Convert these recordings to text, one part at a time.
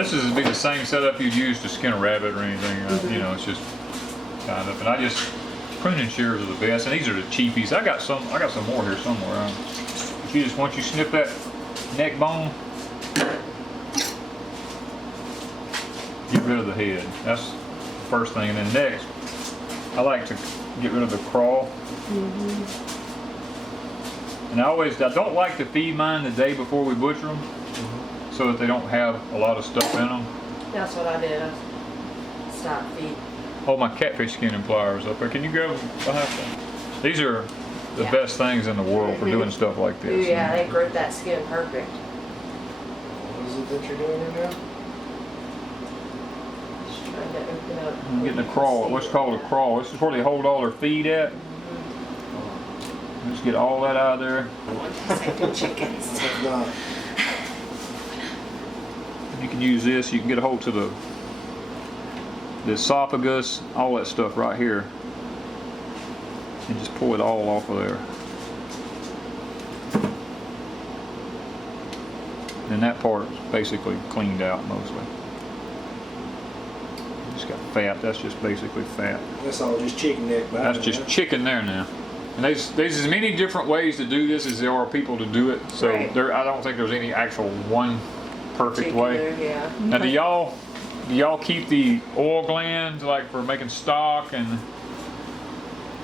This is be the same setup you'd use to skin a rabbit or anything. You know, it's just kind of. And I just pruning shears are the best, and these are the cheapies. I got some more here somewhere. You just once you snip that neck bone, get rid of the head. That's the first thing, and then next, I like to get rid of the craw. And I don't like to feed mine the day before we butcher them, so that they don't have a lot of stuff in them. That's what I did. I stopped feeding. Oh, my catfish skinning pliers up there. Can you go behind them? These are the best things in the world for doing stuff like this. Ooh, yeah, they grip that skin perfect. What is it that you're doing right now? Just trying to open up. I'm getting a crawl, what's called a crawl. This is where they hold all their feed at. Just get all that out of there. Second chickens. I have not. You can use this, you can get a hold to the esophagus, all that stuff right here. And just pull it all off of there. And that part's basically cleaned out mostly. Just got fat, that's just basically fat. That's all just chicken neck. That's just chicken there now. And there's as many different ways to do this as there are people to do it. So Right. I don't think there's any actual one perfect Chicken way. there, yeah. Now do y'all keep the oil glands like for making stock and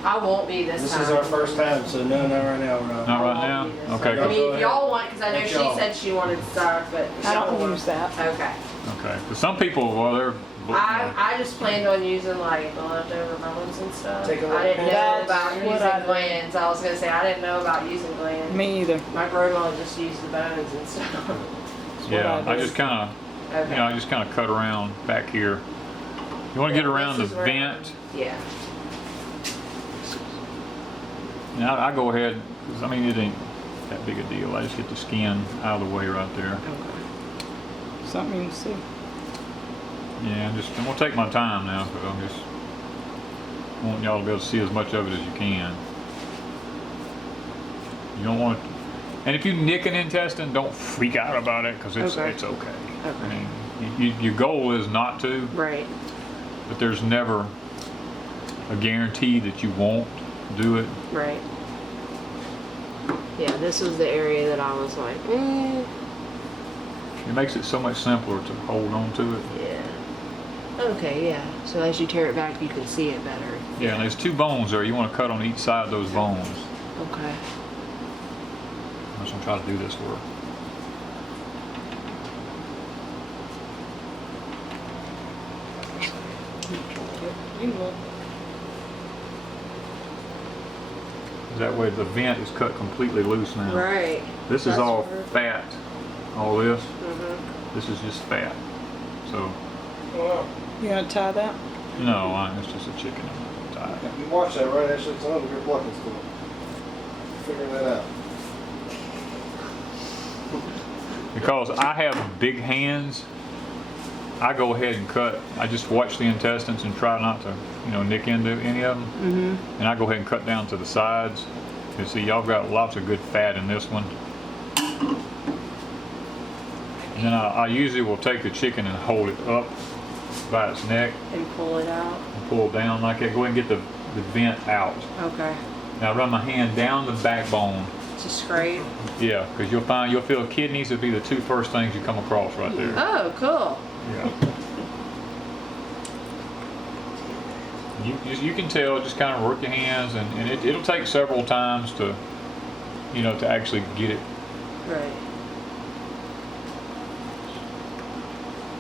I won't be this time. This is our first time, so no, not right now, Rob. not right now? Okay. I mean, if y'all want, because I know Let she y'all. said she wanted stock, but I don't y'all use that. Okay. Okay. Because some people, well, they're. I just planned on using like the leftover bones and stuff. Take a look. I didn't know That's about what using I do. glands. I was gonna say I didn't know about using glands. Me either. My grandma just used the bones and stuff. Yeah. what I I do. just kind of, Okay. I just kind of cut around back here. You want to get around the This is where- vent. Yeah. Now I go ahead, because I mean it ain't that big a deal. I just get the skin out of the way right there. Something you see. Yeah, I'm gonna take my time now, because I'm just wanting y'all to be able to see as much of it as you can. You don't want, and if you nick an intestine, don't freak out about it, because it's Okay. it's okay. Okay. I mean, your goal is not to, Right. but there's never a guarantee that you won't do it. Right. Yeah, this was the area that I was like, It makes it so much simpler to hold on to it. yeah. Okay, yeah. So as you tear it back, you can see it better. Yeah, and there's two bones there. You want to cut on each side of those bones. Okay. I'm just gonna try to do this for her. You will. That way the vent is cut completely loose now. Right. This is That's all weird. fat. All this. Mm-hmm. This is just fat. So, Well, You gonna tie that? no, it's just a chicken. I'm not gonna tie it. you watch that, right? Actually, it's over here plucking school. Figuring that out. Because I have big hands, I go ahead and cut. I just watch the intestines and try not to, nick into any of them. Mm-hmm. And I go ahead and cut down to the sides. You see, y'all got lots of good fat in this one. And then I usually will take the chicken and hold it up by its neck And pull it out. and pull it down like that. Go ahead and get the vent out. Okay. Now run my hand down the backbone. To scrape. Yeah, because you'll feel kidneys would be the two first things you come across right there. Oh, cool. Yeah. You can tell, just kind of work your hands, and it'll take several times to, to actually get it. Right.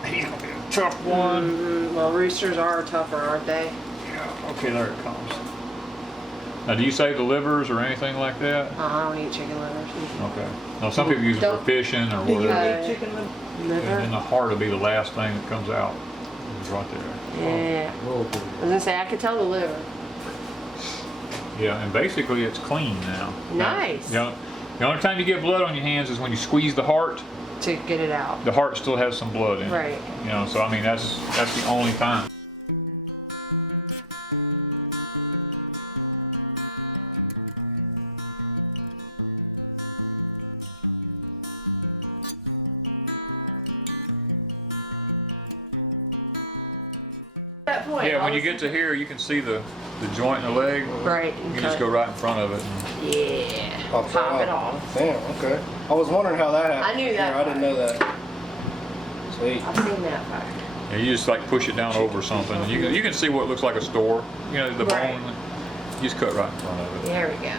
He's gonna be a tough one. Mm-hmm. Well, roosters are tougher, aren't they? Yeah. Okay, there it comes. Now, do you save the livers or anything like that? I don't eat chicken livers. Okay. Now, some people use it for Don't- fishing or Do you whatever. eat chicken liver? And then Liver? the heart will be the last thing that comes out. It's right there. Yeah. I was gonna say, I could tell the liver. Yeah, and basically it's clean now. Nice. Now, the only time you get blood on your hands is when you squeeze the heart. To get it out. The heart still has some blood in it. Right. So I mean that's the only time. point. Yeah, when you get to here, you can see the joint in the leg. Right. You just go right in front of it. Yeah. Pop it off. Damn, okay. I was wondering how that happened. I knew that I didn't know that. Sweet. I've seen that part. And you just like push it down over something. You can see what looks like a store. You know, the Right. bone. You just cut right in front of it. There we go.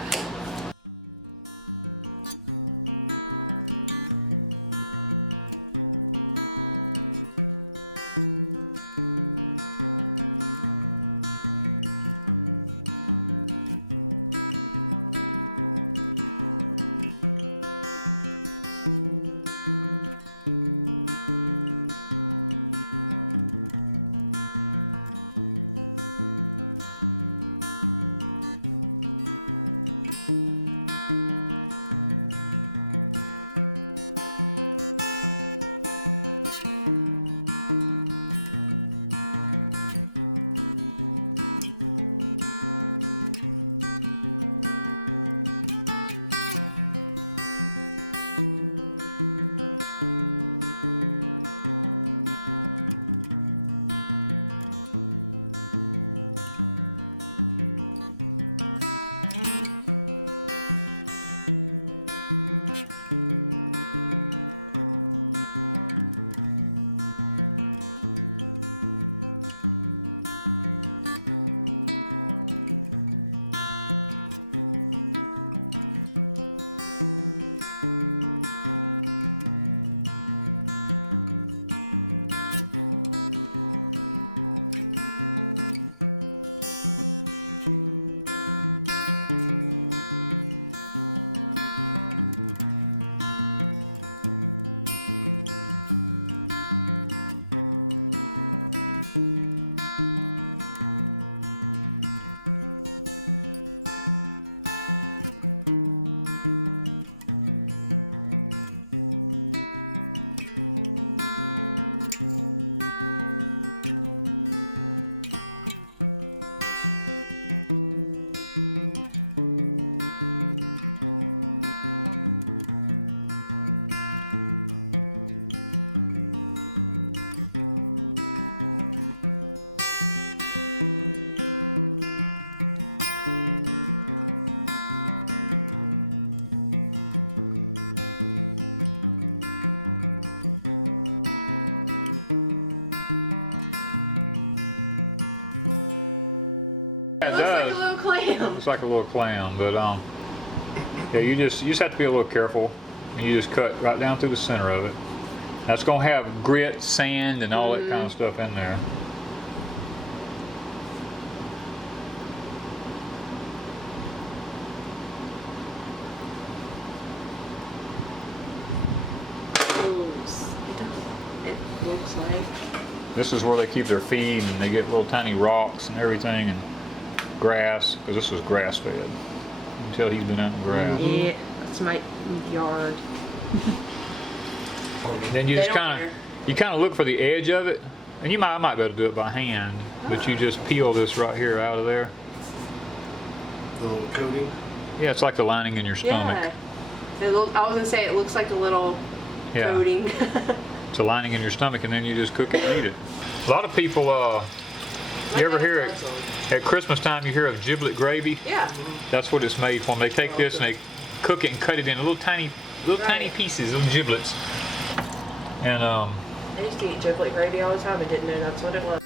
It Looks like does. a little clam. Looks like a little clam, but yeah, you just have to be a little careful. And you just cut right down through the center of it. That's gonna have grit, sand, and all that kind of stuff in there. It looks like. This is where they keep their feed, and they get little tiny rocks and everything, and grass, because this was grass fed. You can tell he's been out in the grass. Yeah, that's my yard. Then you They just don't kind of look for the edge of it, and I might be able to do it by hand, but you just peel this right here out of there. The little coating. Yeah, it's like the lining in your stomach. Yeah. I was gonna say it looks like a little Yeah. coating. It's a lining in your stomach, and then you just cook it and eat it. A lot of people, you ever hear it at Christmas time? You hear of giblet gravy? Yeah. That's what it's made from. They take this and they cook it and cut it in little tiny pieces, little giblets. And I used to eat giblet gravy all the time. I didn't know that's what it was.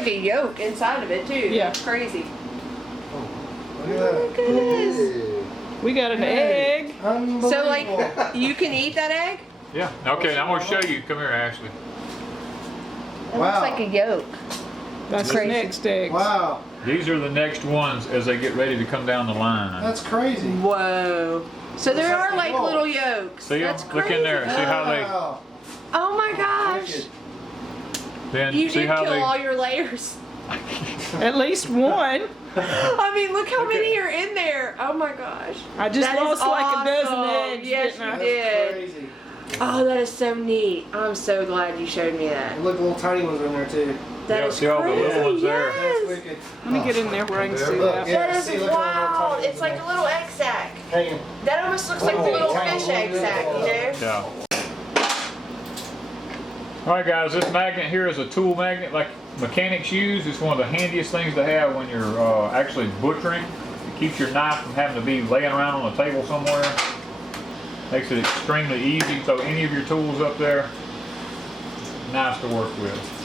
like a yolk inside of it too. Yeah. It's crazy. Look at that. Goodness. We got an egg. Unbelievable. So like, you can eat that egg? Yeah. Okay, now I'm gonna show you. Come here, Ashley. That Wow. looks like a yolk. That's the Crazy. next egg. Wow, These are the next ones as they get ready to come down the line. that's crazy. Whoa. So there Looks are like like yolks. little yolks. See 'em? That's Look in there. crazy. See how they- Wow. Oh my gosh. Wicked. Then You see did how kill they. all your layers. At least one. I mean, look how Look many at- are in there. Oh my gosh. I just That is lost like a dozen awesome. eggs. Yes, didn't I? you did. That's crazy. Oh, that is so neat. I'm so glad you showed me that. And look, little tiny ones are in there too. That Yeah, is see all the little crazy. ones there? That's Yes. wicked. Let me get in there where I can see Look, that. yeah. That see, is look at all the little wild. tiny It's ones in like a little egg sack. Hanging. That almost looks like Oh, the little tiny fish little egg bit. sack, you know? Yeah. All right, guys. This magnet here is a tool magnet, like mechanics use. It's one of the handiest things to have when you're actually butchering. It keeps your knife from having to be laying around on a table somewhere. Makes it extremely easy. So any of your tools up there, nice to work with.